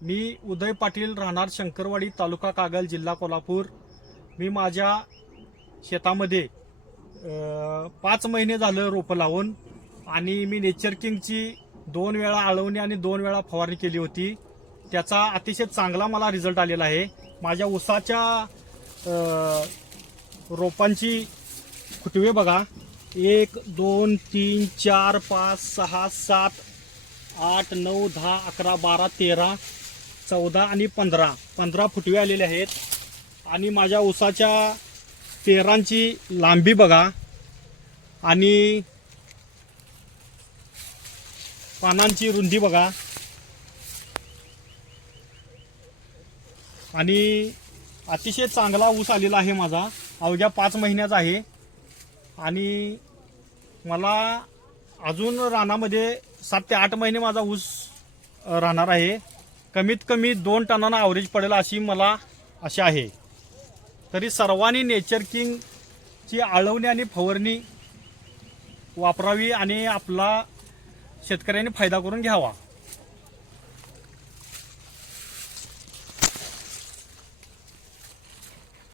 मी उदय पाटील, राहणार शंकरवाडी, तालुका कागल, जिल्हा कोल्हापूर। मी माझ्या शेतामध्ये 5 महिने झालं रोपं लावून आणि मी नेचर किंगची 2 वेळा आळवणी आणि 2 वेळा फवारणी केली होती। त्याचा अतिशय चांगला मला रिझल्ट आलेला आहे। माझ्या ऊसाच्या रोपांची फुटवे बघा, 1 2 3 4 5 6 7 8 9 10 11 12 13 14 आणि 15 फुटवे आलेले आहेत। आणि माझ्या ऊसाच्या पेरांची लांबी बघा आणि पानांची रुंदी बघा आणि अतिशय चांगला ऊस आलेला आहे माझा। अवघ्या 5 महिन्याचा आहे आणि मला अजून रानामध्ये 7 ते 8 महिने माझा ऊस राहणार आहे। कमीत कमी 2 टनांना ॲव्हरेज पडेल अशी मला आशा आहे। तरी सर्वांनी नेचर किंगची आळवणी आणि फवारणी वापरावी आणि आपला शेतकऱ्यांनी फायदा करून घ्यावा।